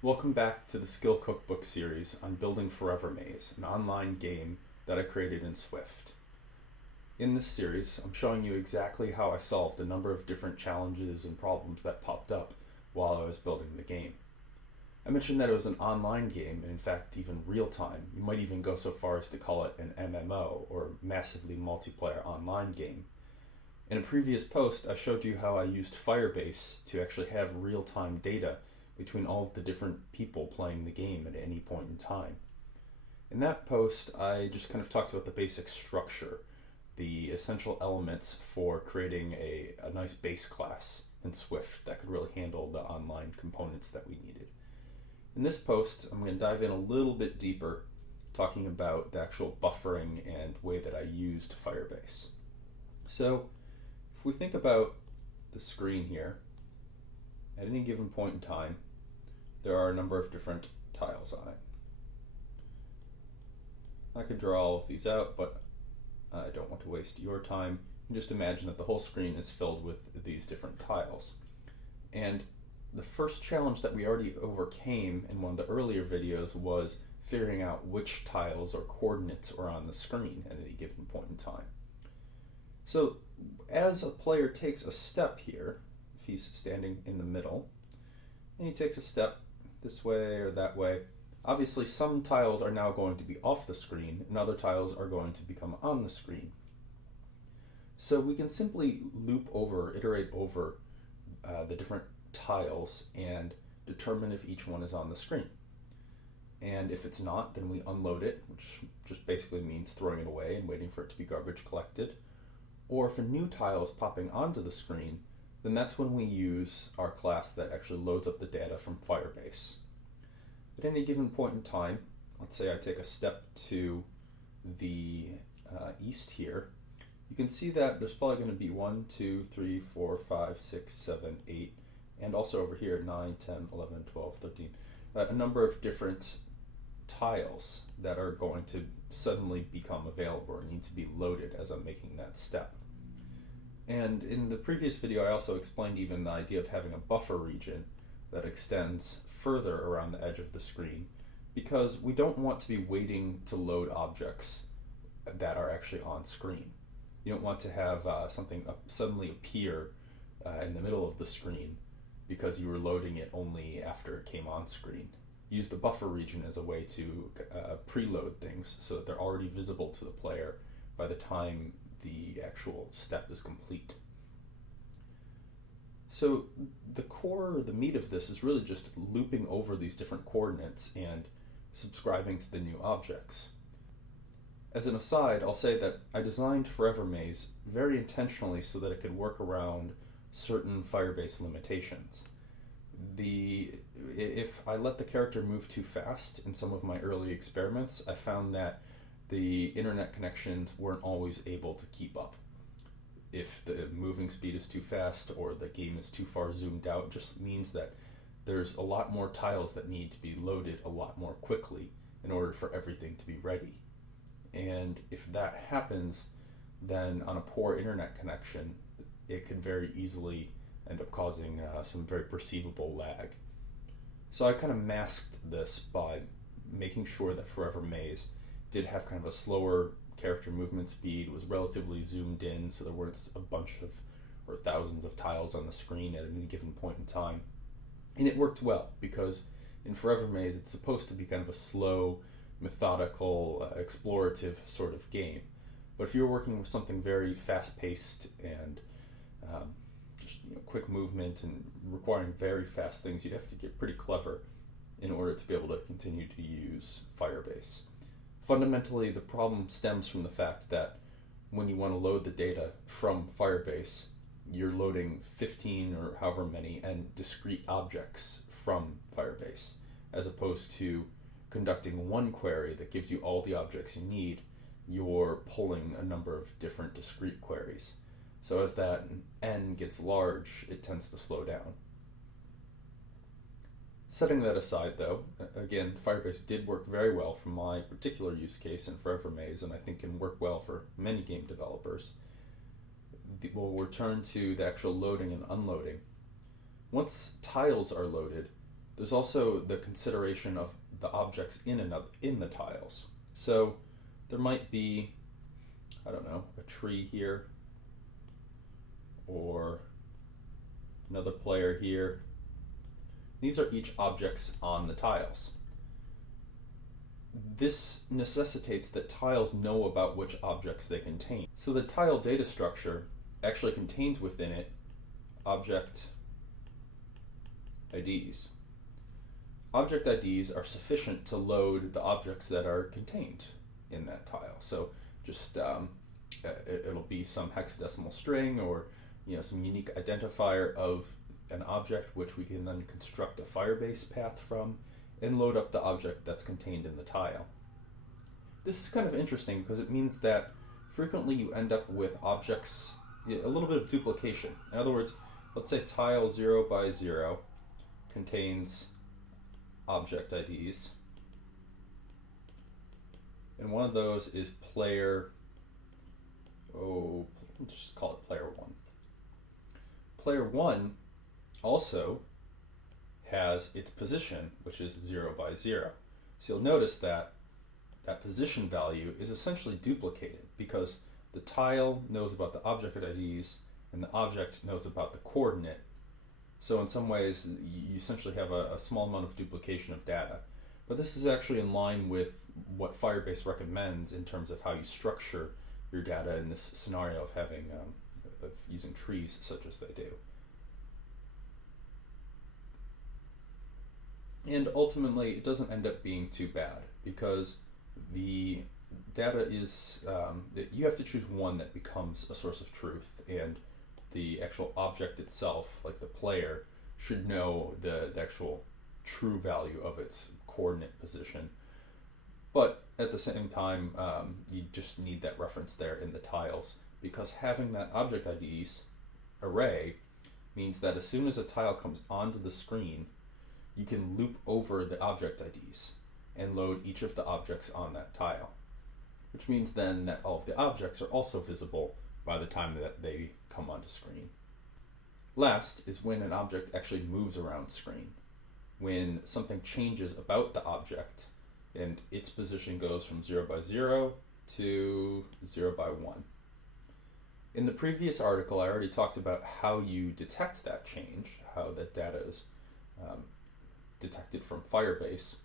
Welcome back to the Skill Cookbook series on building Forever Maze, an online game that I created in Swift. In this series, I'm showing you exactly how I solved a number of different challenges and problems that popped up while I was building the game. I mentioned that it was an online game, and in fact even real-time. You might even go so far as to call it an MMO, or massively multiplayer online game. In a previous post, I showed you how I used Firebase to actually have real-time data between all of the different people playing the game at any point in time. In that post, I just kind of talked about the basic structure, the essential elements for creating a nice base class in Swift that could really handle the online components that we needed. In this post, I'm going to dive in a little bit deeper, talking about the actual buffering and way that I used Firebase. So, if we think about the screen here, at any given point in time, there are a number of different tiles on it. I could draw all of these out, but I don't want to waste your time. You just imagine that the whole screen is filled with these different tiles. And the first challenge that we already overcame in one of the earlier videos was figuring out which tiles or coordinates are on the screen at any given point in time. So as a player takes a step here, if he's standing in the middle, and he takes a step this way or that way, obviously some tiles are now going to be off the screen and other tiles are going to become on the screen. So we can simply iterate over the different tiles and determine if each one is on the screen. And if it's not, then we unload it, which just basically means throwing it away and waiting for it to be garbage collected. Or if a new tile is popping onto the screen, then that's when we use our class that actually loads up the data from Firebase. At any given point in time, let's say I take a step to the east here, you can see that there's probably going to be 1, 2, 3, 4, 5, 6, 7, 8, and also over here 9, 10, 11, 12, 13, a number of different tiles that are going to suddenly become available or need to be loaded as I'm making that step. And in the previous video, I also explained even the idea of having a buffer region that extends further around the edge of the screen, because we don't want to be waiting to load objects that are actually on screen. You don't want to have something suddenly appear in the middle of the screen because you were loading it only after it came on screen. Use the buffer region as a way to preload things so that they're already visible to the player by the time the actual step is complete. So the core, the meat of this is really just looping over these different coordinates and subscribing to the new objects. As an aside, I'll say that I designed Forever Maze very intentionally so that it could work around certain Firebase limitations. If I let the character move too fast in some of my early experiments, I found that the internet connections weren't always able to keep up. If the moving speed is too fast or the game is too far zoomed out, it just means that there's a lot more tiles that need to be loaded a lot more quickly in order for everything to be ready. And if that happens, then on a poor internet connection, it can very easily end up causing some very perceivable lag. So I kind of masked this by making sure that Forever Maze did have kind of a slower character movement speed, was relatively zoomed in, so there weren't a bunch of or thousands of tiles on the screen at any given point in time. And it worked well, because in Forever Maze it's supposed to be kind of a slow, methodical, explorative sort of game. But if you're working with something very fast-paced and just quick movement and requiring very fast things, you'd have to get pretty clever in order to be able to continue to use Firebase. Fundamentally, the problem stems from the fact that when you want to load the data from Firebase, you're loading 15 or however many and discrete objects from Firebase, as opposed to conducting one query that gives you all the objects you need. You're pulling a number of different discrete queries. So as that n gets large, it tends to slow down. Setting that aside though, again, Firebase did work very well for my particular use case in Forever Maze, and I think can work well for many game developers. We'll return to the actual loading and unloading. Once tiles are loaded, There's also the consideration of the objects in the tiles. So there might be, I don't know, a tree here, or another player here. These are each objects on the tiles. This necessitates that tiles know about which objects they contain. So the tile data structure actually contains within it object IDs. Object IDs are sufficient to load the objects that are contained in that tile. So just it'll be some hexadecimal string, or some unique identifier of an object, which we can then construct a Firebase path from and load up the object that's contained in the tile. This is kind of interesting because it means that frequently you end up with objects, a little bit of duplication. In other words, let's say tile 0 by 0 contains object IDs, and one of those is player, let's just call it player 1. Player 1 also has its position, which is 0 by 0. So you'll notice that that position value is essentially duplicated because the tile knows about the object IDs and the object knows about the coordinate. So in some ways, you essentially have a small amount of duplication of data. But this is actually in line with what Firebase recommends in terms of how you structure your data in this scenario of having of using trees such as they do. And ultimately, it doesn't end up being too bad because the data is that you have to choose one that becomes a source of truth, and the actual object itself, like the player, should know the actual true value of its coordinate position. But at the same time, you just need that reference there in the tiles, because having that object IDs array means that as soon as a tile comes onto the screen, you can loop over the object IDs and load each of the objects on that tile, which means then that all of the objects are also visible by the time that they come onto screen. Last is when an object actually moves around screen, when something changes about the object and its position goes from 0 by 0 to 0 by 1. In the previous article, I already talked about how you detect that change, how that data is detected from Firebase.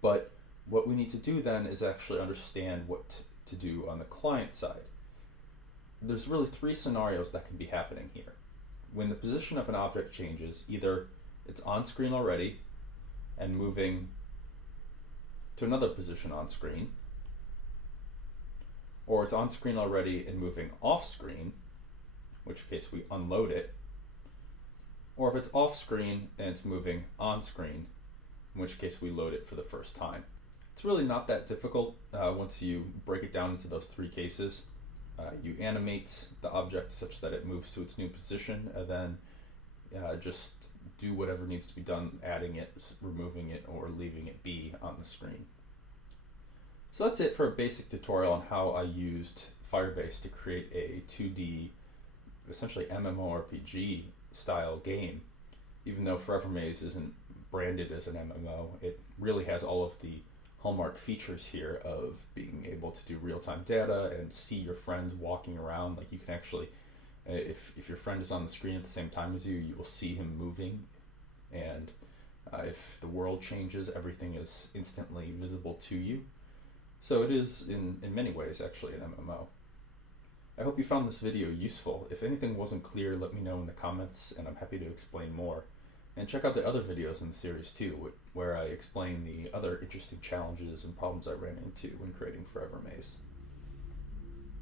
But what we need to do then is actually understand what to do on the client side. There's really three scenarios that can be happening here. When the position of an object changes, either it's on screen already and moving to another position on screen, or it's on screen already and moving off screen, in which case we unload it, or if it's off screen and it's moving on screen, in which case we load it for the first time. It's really not that difficult once you break it down into those three cases. You animate the object such that it moves to its new position, and then just do whatever needs to be done, adding it, removing it, or leaving it be on the screen. So that's it for a basic tutorial on how I used Firebase to create a 2D, essentially MMORPG style game. Even though Forever Maze isn't branded as an MMO, it really has all of the hallmark features here of being able to do real-time data and see your friends walking around. Like you can actually, if your friend is on the screen at the same time as you, you will see him moving, and if the world changes, everything is instantly visible to you. So it is in many ways actually an MMO. I hope you found this video useful. If anything wasn't clear, let me know in the comments and I'm happy to explain more. And check out the other videos in the series too, where I explain the other interesting challenges and problems I ran into when creating Forever Maze.